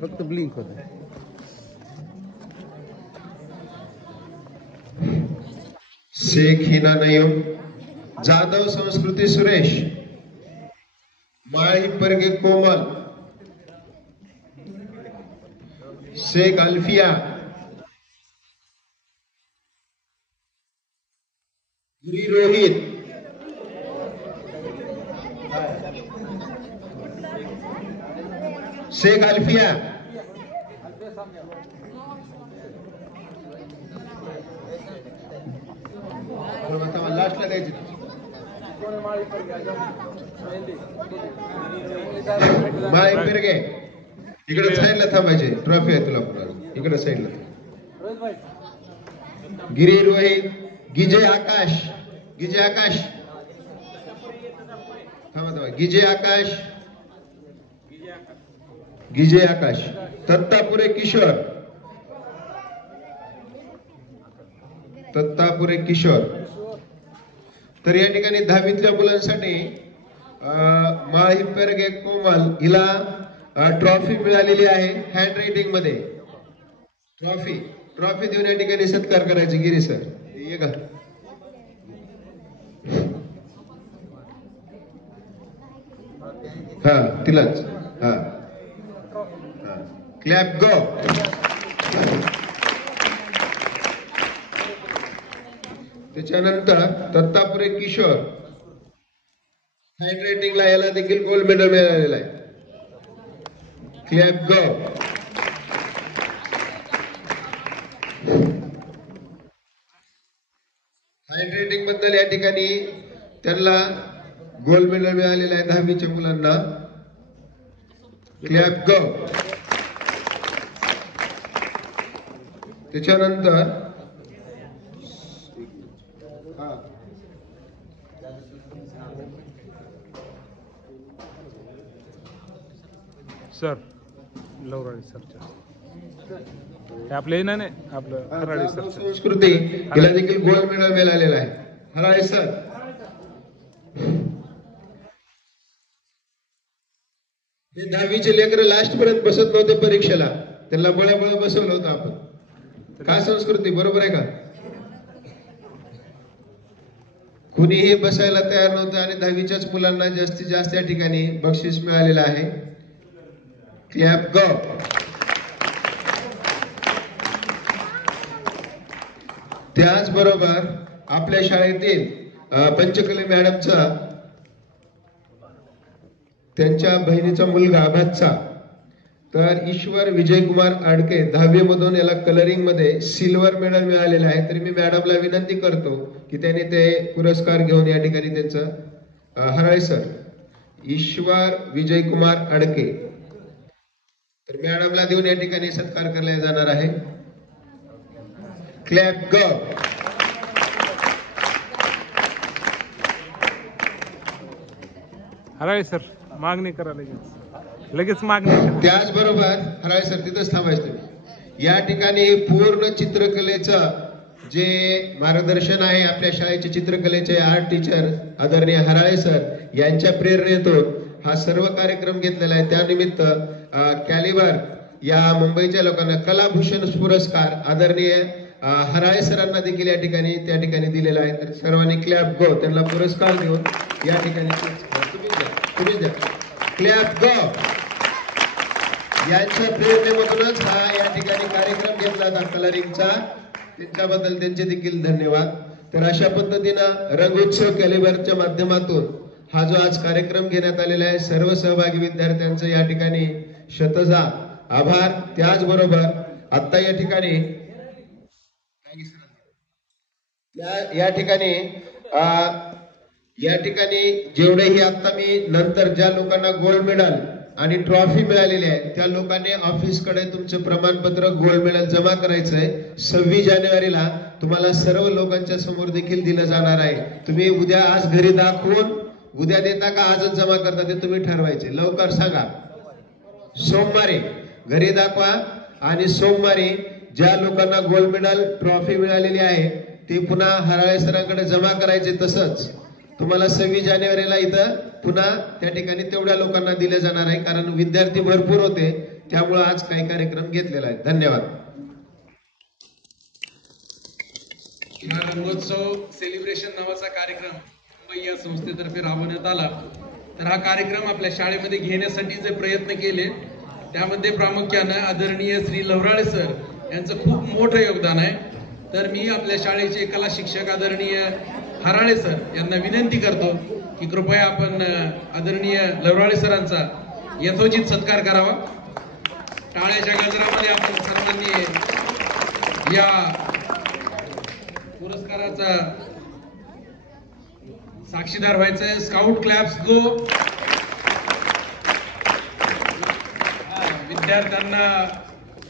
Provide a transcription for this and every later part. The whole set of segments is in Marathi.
फक्त ब्लिंक होत. शेख हिना नयम, जाधव संस्कृती सुरेश, माळी परगे कोमल, शेख अल्फिया, गिरी रोहित, शेख अल्फिया, लास्टला द्यायची. माळी परगे इकडे साईडला थांबायचे. ट्रॉफी आहे तुला पुन्हा इकडे साईडला. गिरी रोहित, गिजे आकाश, गिजे आकाश थांबा, गिजे आकाश, गिजे आकाश, दत्तापुरे किशोर, दत्तापुरे किशोर. तर या ठिकाणी 10वीतल्या मुलांसाठी माळी परगे कोमल हिला ट्रॉफी मिळालेली आहे. हँड रायटिंग मध्ये ट्रॉफी देऊन या ठिकाणी सत्कार करायचे. गिरी सर ये का. हा तिलाच. हा क्लॅप गो. त्याच्यानंतर दत्तापुरे किशोर हँड रायटिंगला याला देखील गोल्ड मेडल मिळालेला आहे. क्लॅप गो. हँड रायटिंग बद्दल या ठिकाणी त्यांना गोल्ड मेडल मिळालेलं आहे 10वीच्या मुलांना. क्लॅप गो. त्याच्यानंतर सर लवराळी सर आपले ना नाही आपलं हराळी सर संस्कृती हिला देखील गोल्ड मेडल मिळालेला आहे. हराळी सर हे 10वीचे लेकर लास्ट पर्यंत बसत नव्हते परीक्षेला. त्यांना बळबळ बसवलं होतं आपण. का संस्कृती बरोबर आहे का. कुणीही बसायला तयार नव्हतं आणि 10वीच्याच मुलांना जास्तीत जास्त या ठिकाणी बक्षीस मिळालेलं आहे. क्लॅप गो. त्याचबरोबर आपल्या शाळेतील पंचकले मॅडमचा त्यांच्या बहिणीचा मुलगा अभ्यासचा तर ईश्वर विजयकुमार आडके 10वी मधून याला कलरिंग मध्ये सिल्वर मेडल मिळालेलं आहे. तर मी मॅडमला विनंती करतो की त्यांनी ते पुरस्कार घेऊन या ठिकाणी त्यांचं हराळी सर ईश्वर विजयकुमार आडके तर मॅडमला देऊन या ठिकाणी सत्कार केला जाणार आहे. क्लॅप गो. हराळे सर मागणी करा लगेच मागणी. त्याचबरोबर हराळे सर तिथंच थांबायचं तुम्ही. या ठिकाणी पूर्ण चित्रकलेचं जे मार्गदर्शन आहे आपल्या शाळेचे चित्रकलेचे आर्ट टीचर आदरणीय हराळे सर यांच्या प्रेरणेतून हा सर्व कार्यक्रम घेतलेला आहे. त्यानिमित्त कॅलिबर या मुंबईच्या लोकांना कलाभूषण पुरस्कार आदरणीय हराळे सरांना देखील या ठिकाणी त्या ठिकाणी दिलेला आहे. तर सर्वांनी क्लॅप गो त्यांना पुरस्कार देऊन या ठिकाणी तुम्ही द्या क्लॅप गो. यांच्या प्रेरणेमधूनच हा या ठिकाणी कार्यक्रम घेतला होता कलरिंगचा. त्यांच्याबद्दल त्यांचे देखील धन्यवाद. तर अशा पद्धतीनं रंगोत्सव कॅलिबरच्या माध्यमातून हा जो आज कार्यक्रम घेण्यात आलेला आहे सर्व सहभागी विद्यार्थ्यांचं या ठिकाणी शतजा आभार. त्याचबरोबर आता या ठिकाणी जेवढेही आता मी नंतर ज्या लोकांना गोल्ड मेडल आणि ट्रॉफी मिळालेली आहे त्या लोकांनी ऑफिसकडे तुमचं प्रमाणपत्र गोल्ड मेडल जमा करायचंय. 26 जानेवारीला तुम्हाला सर्व लोकांच्या समोर देखील दिलं जाणार आहे. तुम्ही उद्या आज घरी दाखवून उद्या देता का आजच जमा करता ते तुम्ही ठरवायचे. लवकर सांगा. सोमवारी घरी दाखवा आणि सोमवारी ज्या लोकांना गोल्ड मेडल ट्रॉफी मिळालेली आहे ते पुन्हा हराळे सरांकडे जमा करायचे. तसंच तुम्हाला 26 जानेवारीला इथं पुन्हा त्या ठिकाणी तेवढ्या लोकांना दिले जाणार आहे, कारण विद्यार्थी भरपूर होते, त्यामुळे आज काही कार्यक्रम घेतलेला आहे. धन्यवाद. हा रंगोत्सव सेलिब्रेशन नावाचा कार्यक्रम मुंबई या संस्थेतर्फे राबवण्यात आला. तर हा कार्यक्रम आपल्या शाळेमध्ये घेण्यासाठी जे प्रयत्न केले त्यामध्ये प्रामुख्याने आदरणीय श्री लवराळे सर यांचं खूप मोठं योगदान आहे. तर मी आपल्या शाळेचे कला शिक्षक आदरणीय हराळे सर यांना विनंती करतो की कृपया आपण आदरणीय लवराळे सरांचा यथोचित सत्कार करावा. टाळ्याच्या गजरामध्ये आपण सर्वांनी या पुरस्काराचा साक्षीदार व्हायचंय. स्काउट क्लॅप्स गो. विद्यार्थ्यांना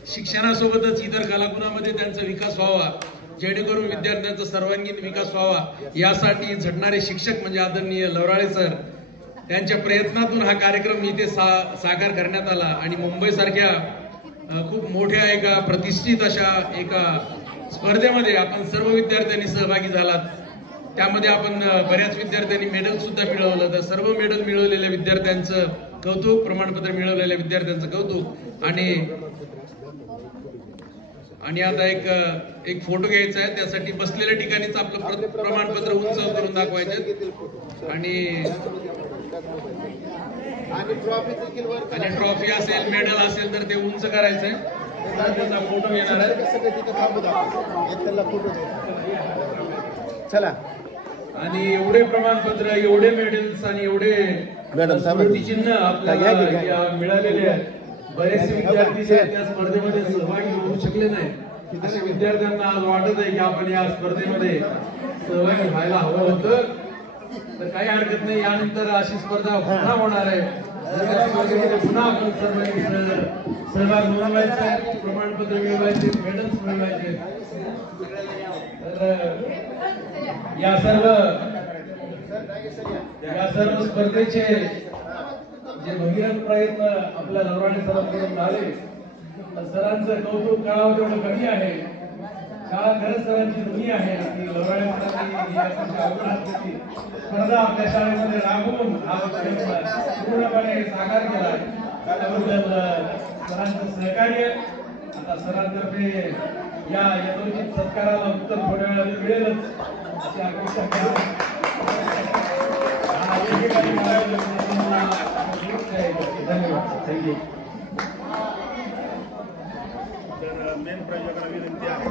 शिक्षणासोबतच इतर कलागुणामध्ये त्यांचा विकास व्हावा, जेणेकरून विद्यार्थ्यांचा सर्वांगीण विकास व्हावा, यासाठी झटणारे शिक्षक म्हणजे आदरणीय लवराळे सर त्यांच्या प्रयत्नातून हा कार्यक्रम इथे साकार करण्यात आला. आणि मुंबई सारख्या खूप मोठ्या एका प्रतिष्ठित अशा एका स्पर्धेमध्ये आपण सर्व विद्यार्थ्यांनी सहभागी झालात. त्यामध्ये आपण बऱ्याच विद्यार्थ्यांनी मेडल सुद्धा मिळवलं. तर सर्व मेडल मिळवलेल्या विद्यार्थ्यांचं कौतुक, प्रमाणपत्र मिळवलेल्या विद्यार्थ्यांचं कौतुक. आणि आता एक फोटो घ्यायचा आहे, त्यासाठी बसलेल्या ठिकाणीच आपलं प्रमाणपत्र उंच करून दाखवायचे आणि ट्रॉफी असेल, मेडल असेल तर ते उंच करायचंय. फोटो घेणार आहे. चला. आणि एवढे प्रमाणपत्र, एवढे मेडल्स आणि एवढे स्मृतिचिन्ह आपल्याला मिळालेले आहेत. बरेचसे विद्यार्थी त्या स्पर्धेमध्ये सहभागी होऊ शकले नाही. अशा विद्यार्थ्यांना आज वाटत आहे की आपण या स्पर्धेमध्ये सहभागी व्हायला हवं होतं. तर काही हरकत नाही, यानंतर अशी स्पर्धा पुन्हा होणार आहे. त्या स्पर्धेमध्ये पुन्हा आपण सर्वांनी सहभाग मिळवायचा, प्रमाणपत्र मिळवायचे, मेडल्स मिळवायचे. तर या सर्व स्पर्धेचे जे भगीरथ प्रयत्न आपल्या लवराळे सरांकडून झाले, सरांचं कौतुक करावं तेवढं कमी आहे. शाळा खरंच सरांची जुनी आहे की लवराळे सरांनी स्पर्धा आपल्या शाळेमध्ये राबवून हा पूर्णपणे साकार केला. त्याबद्दल सरांचं सहकार्य. आता सरांतर्फे या यथोचित सत्काराला उत्तर थोड्या वेळाने मिळेलच अशी अपेक्षा करा. धन्यवाद. थँक्यू. मेन प्रायोजकांना विनंती आहे